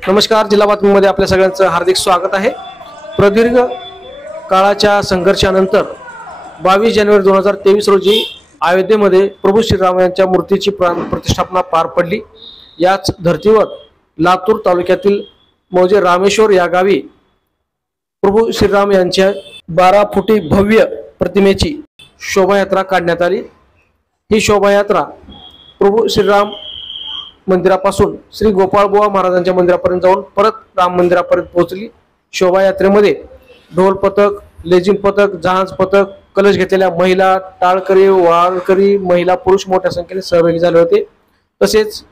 नमस्कार, जिल्हा बातमीमध्ये आपल्या सगळ्यांचं हार्दिक स्वागत आहे। प्रदीर्घ काळाच्या संघर्षानंतर 22 जानेवारी 2023 रोजी अयोध्येमध्ये प्रभू श्रीराम यांच्या मूर्तीची प्रतिष्ठापना पार पडली। याच धर्तीवर लातूर तालुक्यातील मौजे रामेश्वर या गावी प्रभू श्रीराम यांच्या 12 फुटी भव्य प्रतिमेची शोभायात्रा काढण्यात आली। ही शोभायात्रा प्रभू श्रीराम मंदिरापासून श्री गोपाळबुवा महाराजांच्या मंदिरापर्यंत जाऊन परत राम मंदिरापर्यंत पोहोचली। शोभायात्रेमध्ये ढोल पथक, लेझिम पथक, जहाज पथक, कलश घेतलेल्या महिला, टाळकरी, वारकरी, महिला, पुरुष मोठ्या संख्येने सहभागी झाले होते। तसेच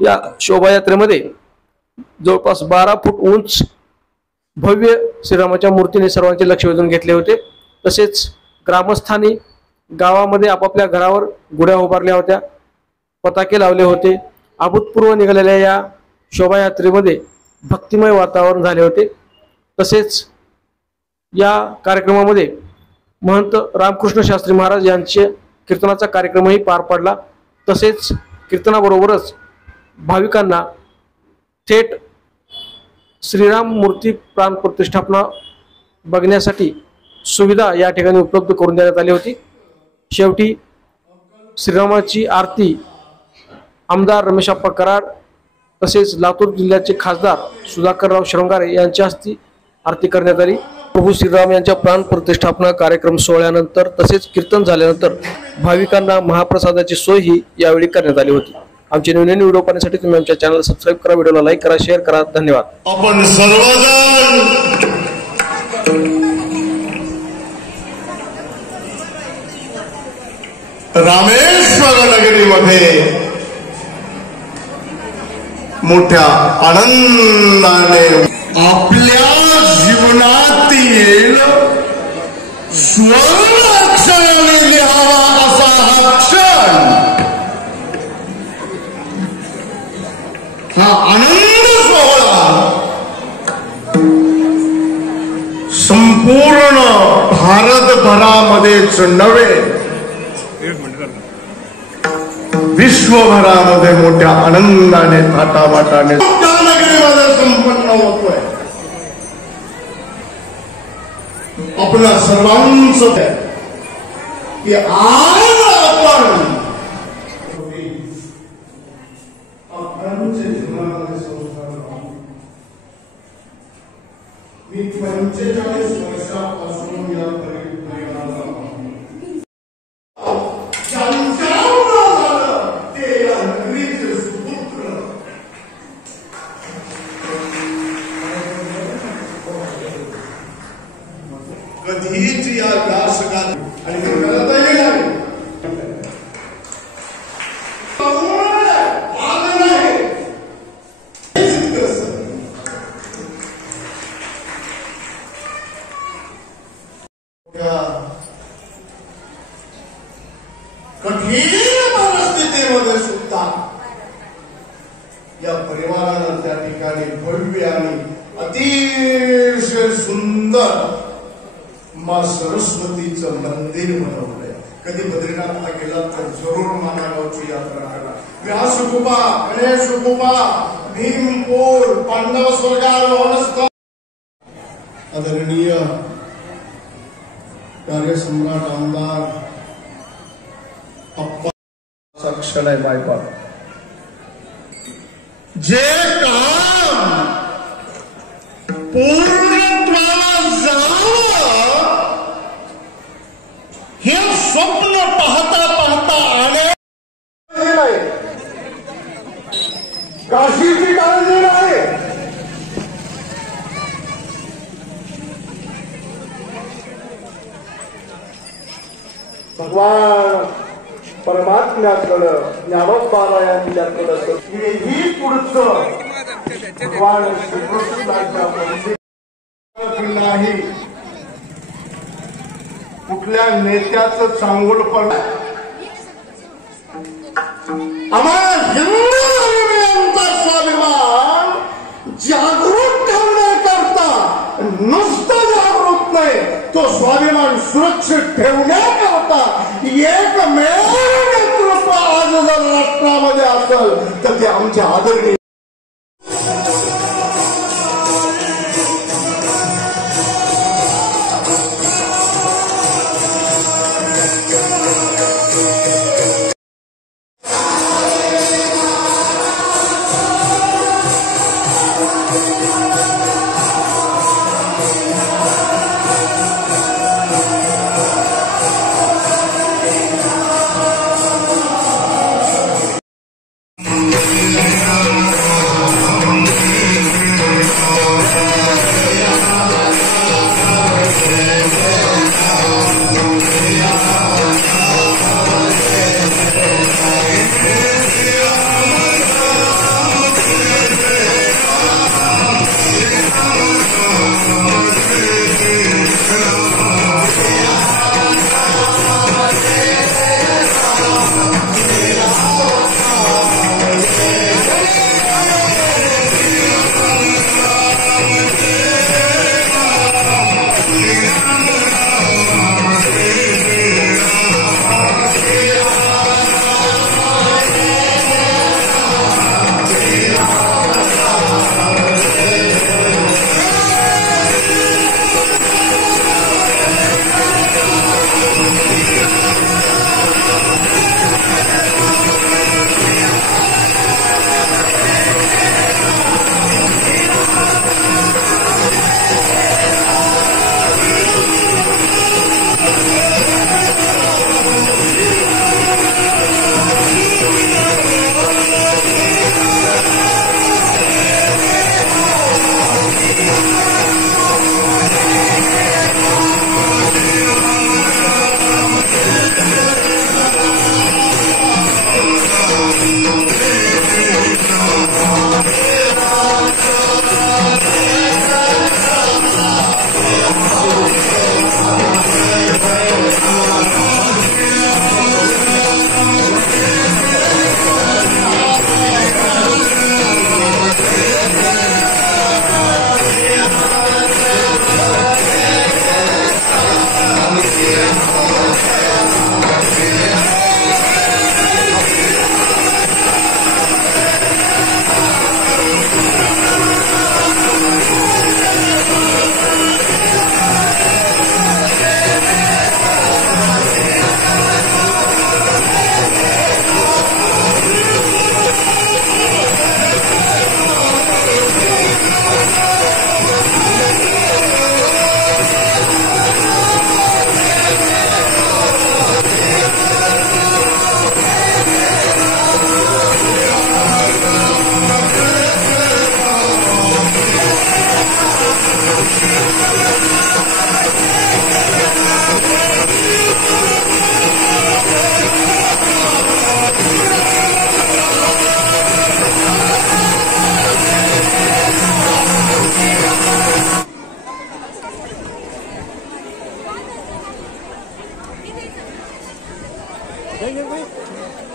या शोभायात्रेमध्ये जवळपास 12 फूट उंच भव्य श्रीरामाच्या मूर्तीने सर्वांचे लक्ष वेधून घेतले होते। तसेच ग्रामस्थांनी गावामध्ये आपापल्या घरावर गुढ्या उभारल्या होत्या, पताके लावले होते। अभूतपूर्व निघालेल्या या शोभायात्रेमध्ये भक्तिमय वातावरण झाले होते। तसेच या कार्यक्रमामध्ये महंत रामकृष्ण शास्त्री महाराज यांचे कीर्तनाचा कार्यक्रमही पार पडला। तसेच कीर्तनाबरोबरच भाविकांना थेट श्रीराम मूर्ती प्राण प्रतिष्ठापना बघण्यासाठी सुविधा या ठिकाणी उपलब्ध करून देण्यात आली होती। शेवटी श्रीरामाची आरती आमदार रमेशप्पा कराड तसेच लातूर जिल्ह्याचे खासदार सुधाकरराव श्रृंगारे यांच्या हस्ते आरती करण्यात आली। प्रभू श्रीराम यांच्या प्राण प्रतिष्ठापना कार्यक्रम सोहळ्यानंतर तसेच कीर्तन झाल्यानंतर भाविकांना महाप्रसादाची सोय ही यावेळी करण्यात आली होती। आमचे नवीन व्हिडिओ पाहण्यासाठी तुम्ही आमच्या चॅनलला सबस्क्राइब करा, व्हिडिओला लाईक करा, शेअर करा। धन्यवाद। आपण सर्वजण रामेश्वर नगरीमध्ये मोठ्या आनंदाने आपल्या जीवनात येईल स्वर्ण अक्षराने लिहावा असा हा क्षण, हा आनंद सोहळा संपूर्ण भारतभरामध्येच नव्हे विश्वभरामध्ये मोठ्या आनंदाने थाटामाटाने नगरीमध्ये संपन्न होतोय। आपल्या सर्वांचं की आज आपण जीवनामध्ये संस्कार मी 45 वर्षापासून या परिवाराला कधीच या व्यासगात आणि ते करतही नाही कठीण परिस्थितीमध्ये सुद्धा या परिवारानं त्या ठिकाणी भव्य आणि अतिशय सुंदर माँ सरस्वतीचं मंदिर बनवलंय। कधी बद्रीनाथला गेला तर जरूर मानागावची यात्रा करा। व्यासगुफा, गणेशगुफा, भीमपूर, पांडव स्वर्गारोहण आदरणीय कार्यसम्राट आमदार अप्पा क्षण आहे बायपास जे काम पूर्णत्वाला जावं हे स्वप्न पाहता पाहता आले नाही, काशीची काळजी नाही, भगवान परमात्म्याकडं ज्ञानोबा यांच्याकडं हेही पुढचं भगवान श्रीकृष्णाच्या नाही कुठल्या नेत्याचं चांगुलपण आम्हाला हिंदू धर्मियांचा स्वाभिमान जागृत ठेवण्याकरता नुसतं जागृत नाही, तो स्वाभिमान सुरक्षित ठेवण्याकरता एकमेव नेतृत्व आज जर राष्ट्रामध्ये असेल तर ते आमच्या आदरणीय जय जय भाई